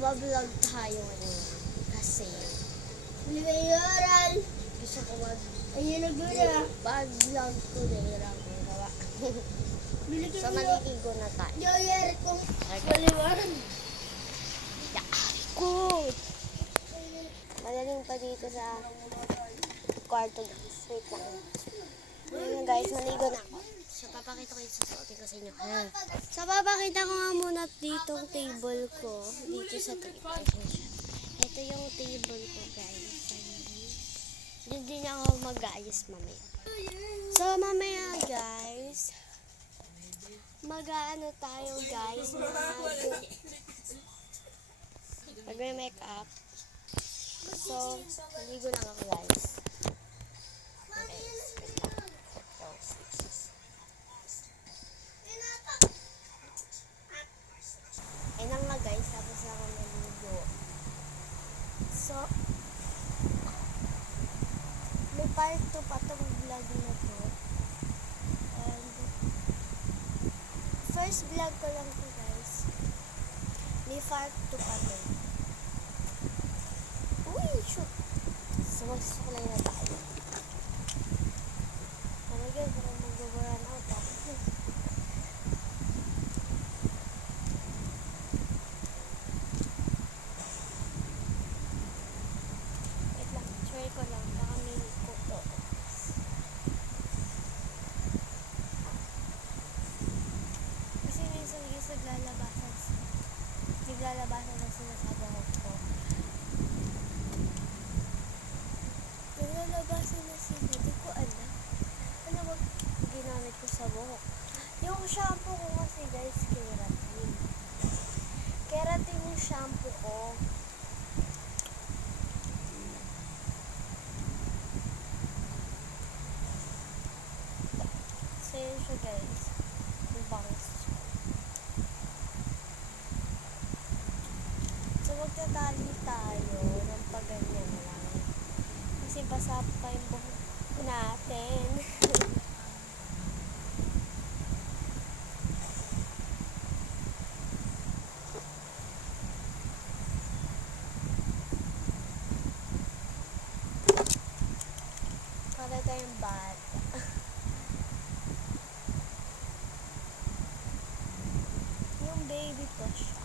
Bumablog tayo ngayon. Kasi, gusto ko mag-vlog ko na hirang gawa. So, maliligo na tayo. Good! Madaling pa dito sa kwarto guys. Wait lang. Ayan guys, naligo na ako. So, papakita ko yung susuotin ko sa inyo. So, papakita ko nga muna dito ang table ko. Dito sa table. Ito yung table ko guys. Diyan din ako mag-ayos mamaya. So, mamaya guys, mag-ano tayo guys. Mag-make-up. So, naligo lang ako guys. Ayun nga guys, tapos ako naligo. So, may part 2 pa itong vlog na to. And, first vlog ko lang to guys. May part 2 pa to. Uy, shoot! So, magsusuklay na tayo. Oh my god, parang mag-run out ako. Wait lang, try ko lang. Baka may kuto. Kasi minsan guys, naglalabasan na sila sa buhok ko. Naglalabasan na sila, di ko alam. Ano ba ginamit ko sa buhok? Yung shampoo ko kasi guys, keratin. Keratin yung shampoo ko. So yun siya guys. Yung bangs. So magtatali tayo ng paganyan lang. Kasi basa pa yung buhok natin. Para tayong bata. Yung baby ko siya.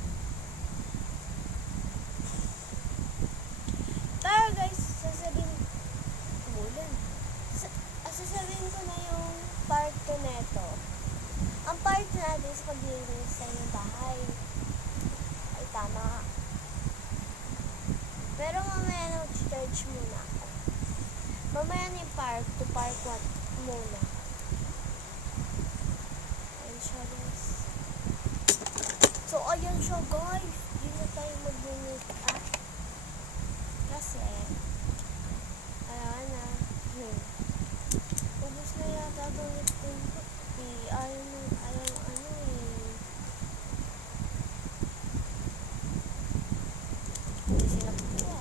Pero guys, sasabihin ko na yung part 2 neto. Ang part natin is paglilinis sa yung bahay. Ay, tama. Pero mamaya na mag-stretch muna ako. Mamaya na yung part 2, part 1 muna. Ayan siya guys. So, ayan siya guys. Hindi na tayo mag-make-up. Kasi, ayan na. Ubus na yata itong lip tint ko. Ayaw ano eh. Hindi sila kukuha.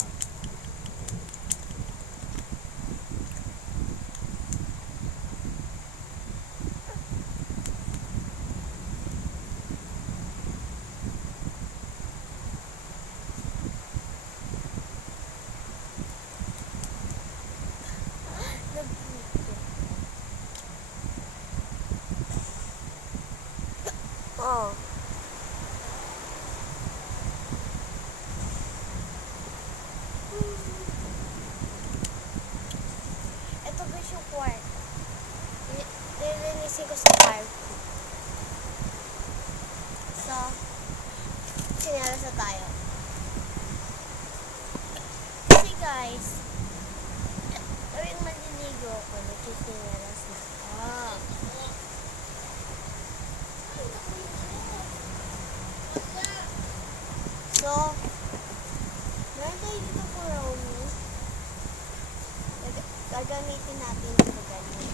Oh. Ito guys yung kwarto. Lilinisin ko sa kwarto. So, sinalas na tayo. Kasi guys, tuwing maliligo ako, nagsisinalas na. So, meron tayo dito po brownie. Gagamitin natin ito ganyan.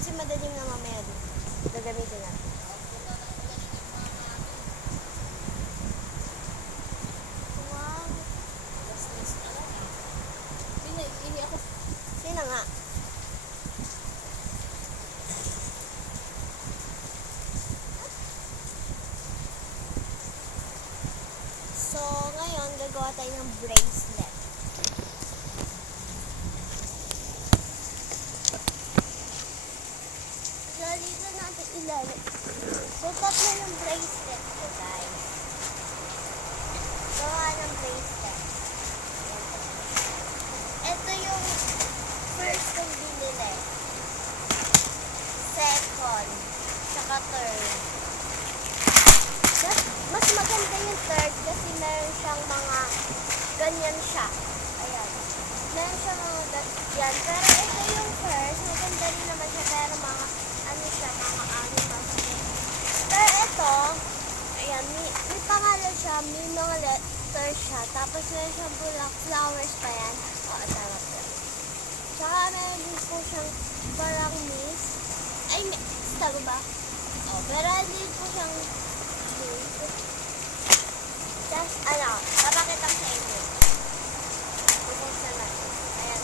Kasi madaling na mamaya dito. Gagamitin natin. Wow. Sino nga? gagawa tayo ng bracelet. So, dito natin ilalagay. So, tatlo yung bracelet ko, guys. Gawa ng bracelet. Ito yung first kong binili. Second. Tsaka third. Mas maganda yung third kasi meron siyang mga ganyan siya. Ayan. Meron siyang mga ganyan. Pero ito yung first. Maganda rin naman siya. Pero mga ano siya, mga animals. Pero ito, ayan, may pangalan siya. May mga letters siya. Tapos meron siyang bulak. Flowers pa yan. O, tama po. Tsaka meron din po siyang parang mist. Ay, tama ba? O, meron din po siyang tapos, papakita ko sa inyo. Bubuksan natin. Ayan.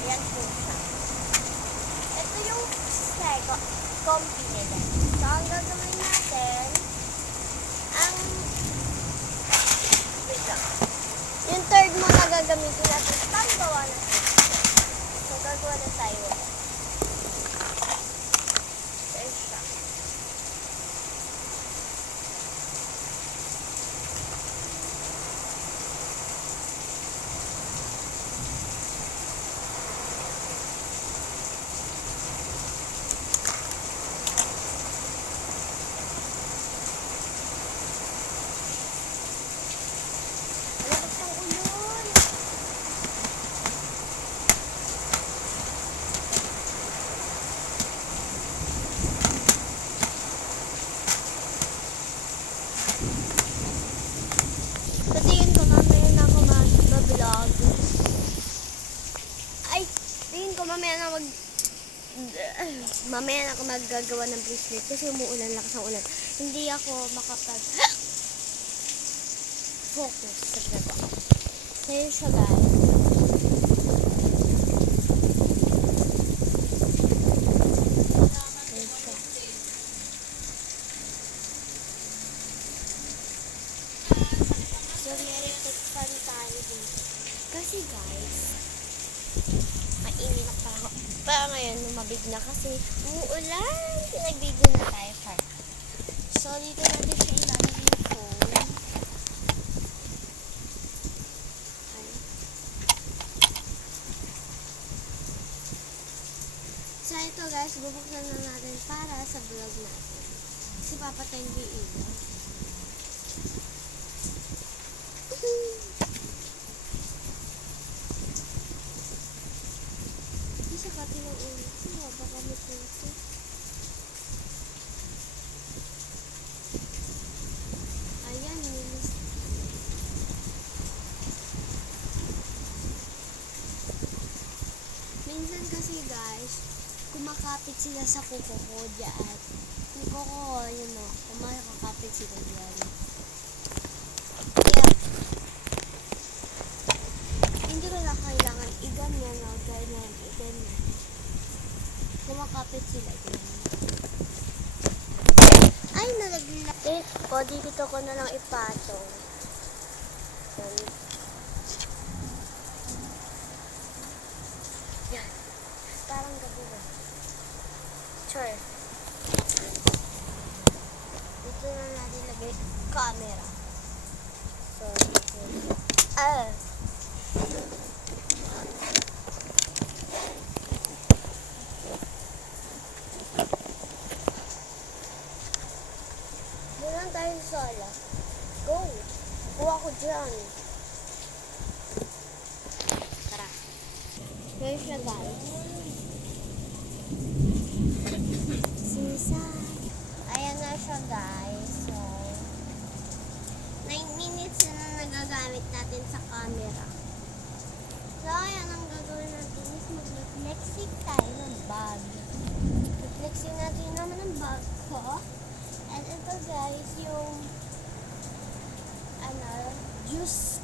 Ayan po siya. Ito yung second company nila. So, ang gagawin natin, wait lang. Yung third mo na gagamitin natin, panggawa natin. So, gagawa na tayo. Tingin ko mamaya na ako mag-vlog. Ay, tingin ko mamaya na mamaya na ako maggagawa ng bracelet kasi umuulan, lakas ng ulan. Hindi ako makapag-focus sa ginagawa. So yun siya, guys. So, meron tayo dito. Kasi guys, mainit pa ako. Pa ngayon, lumabig na kasi umuulan. Pinagbigyo na tayo pa. So, dito natin siya ilalagay yung phone. Ay. So, ito guys, bubuksan na natin para sa vlog natin. Kasi papatayin ko yung ilaw. Sa katilang ulo. Baka matuto. Ayan, nilis. Minsan kasi guys, kumakapit sila sa kuko ko dyan. Yung kuko, yun o, kumakapit sila dyan. Kaya, hindi ko lang kailangan iganyan o ganyan, iganyan. Kumakapit sila dyan. Ay, nalaglag. Dito ko na lang ipatong. Yan. Parang gabi na. Sure. Dito na natin lagay camera. So, doon lang tayo sa sala. Go! Kuha ko dyan. Tara. Here siya, guys. Sisa. Ayan na siya, guys. So, 9 minutes na nagagamit natin sa camera. So, ayan ang gagawin natin is mag-reflexing tayo ng bag. Reflexing natin naman ng bag ko. And ito guys, yung juice.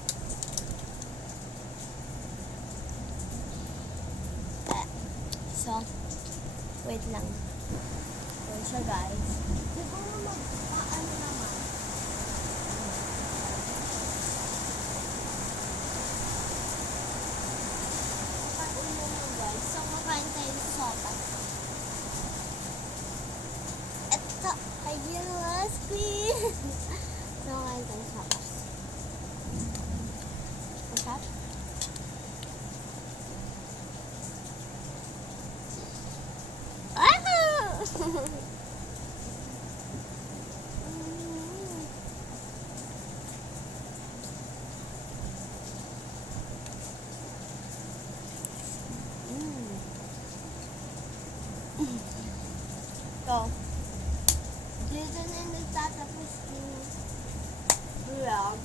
So, wait lang. Yan siya guys. Siguro mag-ano naman. Pag-ulo mo guys. So, kakain tayo sa sopas. Ito ay yung last queen. So, kakain tayo sa sopas. Masarap? So, dito na nagtatapos yung vlog.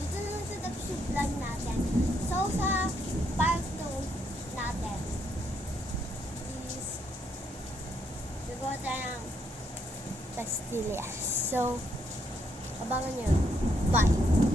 Dito na nagtatapos yung vlog natin. So, sa part 2 natin is gagawa tayo ng pastillas. So, abangan nyo. Bye!